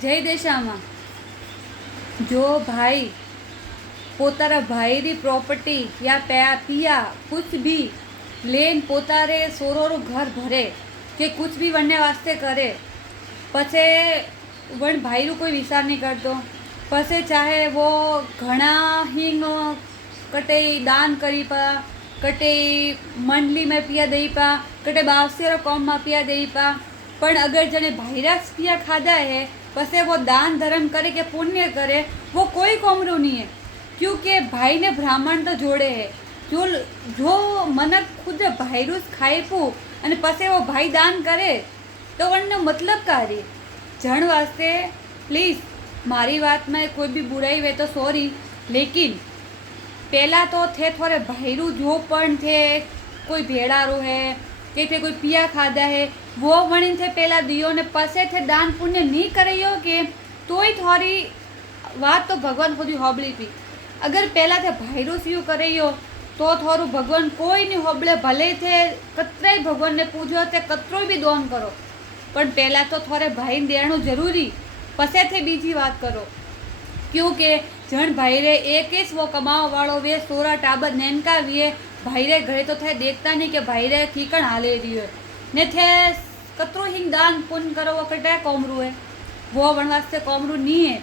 जय देशा में जो भाई पोतारा भाई री प्रॉपर्टी या पिया कुछ भी लेन पोतारे सोरो घर भरे के कुछ भी वनने वास्ते करे पछे वन भाई रू कोई विचार नहीं करतो। पछे चाहे वो घना हिंग कटे दान करी पा, कटे मंडली में पिया दई पा, कटे बावसेरो कॉम में पिया दई पा, पण अगर जने भाईरास पिया खाधा है पसे वो दान धर्म करे के पुण्य करे वो कोई कोमरू नहीं है, क्योंकि भाई ने ब्राह्मण तो जोड़े है। जो मनक खुद भाईरूस खाई पू अने पसे वो भाई दान करे तो वनने मतलब कार्य जण वास्ते प्लीज मारी बात में कोई भी बुराई वे तो सॉरी, लेकिन पहला तो थे थोड़े भाईरू जो पण थे कोई भेड़ारू है के थे कोई पिया खाधा है वो वणी थे पहला दियो ने पसे थे दान पुण्य नहीं करियो के तोय थोड़ी बात तो भगवान खुद होबली थी। अगर पहला थे भाईरू सीयू करियो तो थोड़ू भगवान कोई नहीं होबले, भले थे कतराय भगवान ने पूजो ते कतरो भी दान करो, पण पहला तो थोड़े भाई देणु जरूरी पसे थे बीजी बात करो, क्योंकि जन भाई रे एक वो कमावा वालों वे सोरा टाबर नैनका वे भाई रे घरे तो थे देखता नहीं कि भाई रे ठीकण हाले रही है ने थे कतरो हिंग दान पुण्य करो वो कटा कोमरू है वो वन वास्ते कोमरू नहीं है,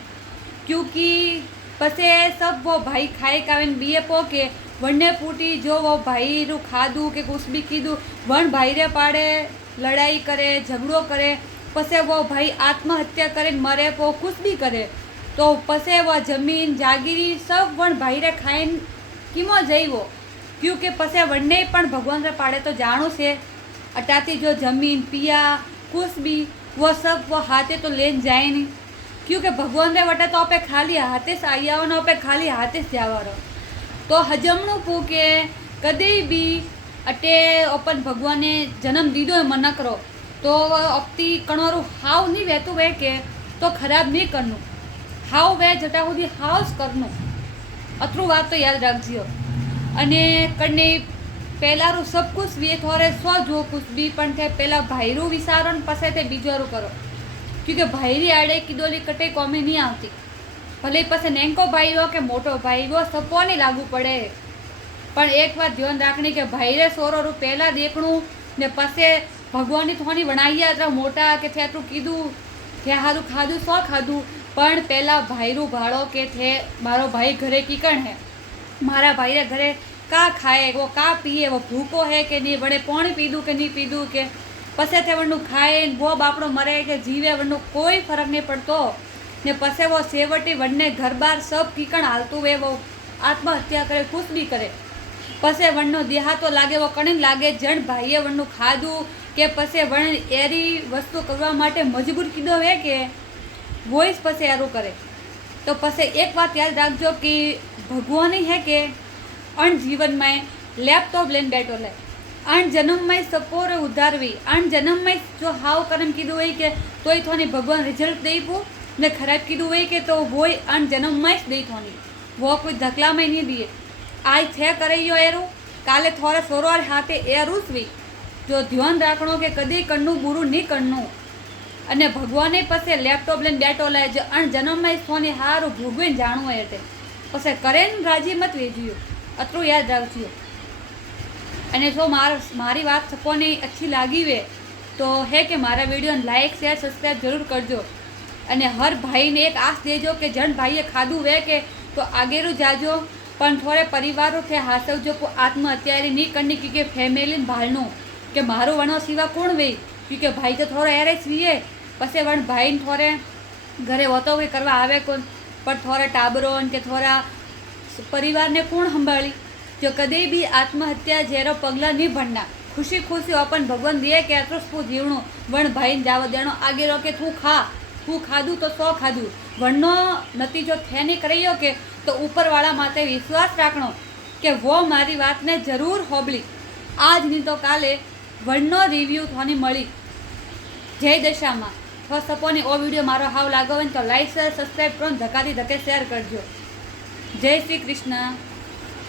क्योंकि पसे सब वो भाई खाए कावन बीए पोके वनने पूटी जो वो भाई रू खादू के कुछ भी कीधु वन भाई रे पाड़े लड़ाई करे झगड़ो करे पसे वो भाई आत्महत्या करे मरे पो कुछ भी करे तो पसे वो जमीन जागीरी सब वन भाई रे खाइन किमो जई वो, क्योंकि पसे वनने पण भगवान रे पाड़े तो जाणू से अटाती जो जमीन पिया कुछ भी वो सब वो हाथे तो लेन जाए नहीं, क्योंकि भगवान रे वटे तो आपे खाली हाथे से आई आओ ना आपे खाली हाथे से जावारो तो हजमणु पूके कदे भी अटे अपन भगवान ने जन्म दीदो है मना करो तो अपती कणोरू हाव नहीं वहतु वे के तो खराब नहीं करनू हाव वे जटा सुधी हाव करनू अतरू बात तो याद रखजियो। अने कने पहलारू सब कुछ वे थोड़े स्व जो कुछ भी पण थे पहला भाईरू विचारो ने पछे ते बीजोरू करो, क्योंकि भाईरी आड़े कीधोली कटे कोमी नहीं आती, भले पछे नेंको भाई हो के मोटो भाई हो सबको नहीं लागू पड़े, पण एक बात ध्यान राखनी के भाई रे सोरो रू पहला देखणू ने पछे भगवान ने थोड़ी बनाया अतरा मोटा के थे अतरू कीधु थे हारू खाधु सो खाधु, पण पहला भाईरू भाड़ो के थे मारो भाई घरे कीकण है, मारा भाई रे घरे का खाए वो का पिए वो भूखो है कि नहीं बड़े पानी पीधु के नहीं पीधु के पसे थे वनु खाए वो बापड़ो मरे के जीवे वनु कोई फर्क नहीं पड़तो ने पसे वो सेवटी वनने घर बार सब कीकण हालतू वे वो आत्महत्या करे कुछ भी करे पसे वननो देहा तो लागे वो कण लागे जण भाईए वनु खाधु के पसे वन एरी वस्तु करवा माटे मजबूर कीधो है के वोइस पसे एरू करे तो पसे एक बात याद रखजो कि भगवान ही है के अण जीवन में लैपटॉप लेन बैठो ले अण जन्म में सपोरे उधारवी अण जन्म में जो हाव कर्म कीधु है के तोय थोनी भगवान रिजल्ट दई पू ने खराब कीधु है के तो वो अण जन्म में दई थोनी वो कोई धकला में नहीं दिए आज थे करियो एरू काले थोड़े सोरवार हाथे एरूस भी जो ध्यान राखणो के कदी कन्नू बुरू नहीं कन्नू अने भगवाने पसे लैपटॉप लेन बैठो ले जो अण जन्म में सोनी हारू भोगवीन जाणू है एटे पसे करेन राजी मत वेजियो अतरू याद रखजियो। अने जो मारी बात सबने अच्छी लगी वे तो है कि मारा वीडियो लाइक शेयर सब्सक्राइब जरूर करजो अने हर भाई ने एक आस देजो कि जन भाईए खाधु वे के तो आगेरू जाजो पण थोड़े परिवारों थे हासवजो को आत्महत्या नहीं करनी, क्योंकि फैमिली भालनू के मारो वनो सिवा कौन वे, क्योंकि भाई तो थोड़ा एरेस वीए पसे वन भाई थोड़े घरे होतो कोई करवा आवे कौन पर थोड़ा टाबरो के थोड़ा परिवार ने कौन संभाली जो कदे भी आत्महत्या जेरो पगला नहीं भरना खुशी खुशी अपन भगवान दिए के अतरस्पू जीवणु वन भाई जाव देनो आगे रो के तू खाधु तो सो खाधु वननो नतीजो थे नहीं करियो के तो ऊपर वाला माते विश्वास राखणो के वो मारी बात ने जरूर होबली आज नहीं तो काले वननो रिव्यू थोनी मળી। जय दशा में तो सपोने ओ वीडियो मारो हाव लागो तो लाइक शेयर सब्सक्राइब करो धक्का धके शेयर करजो। जय श्री कृष्ण।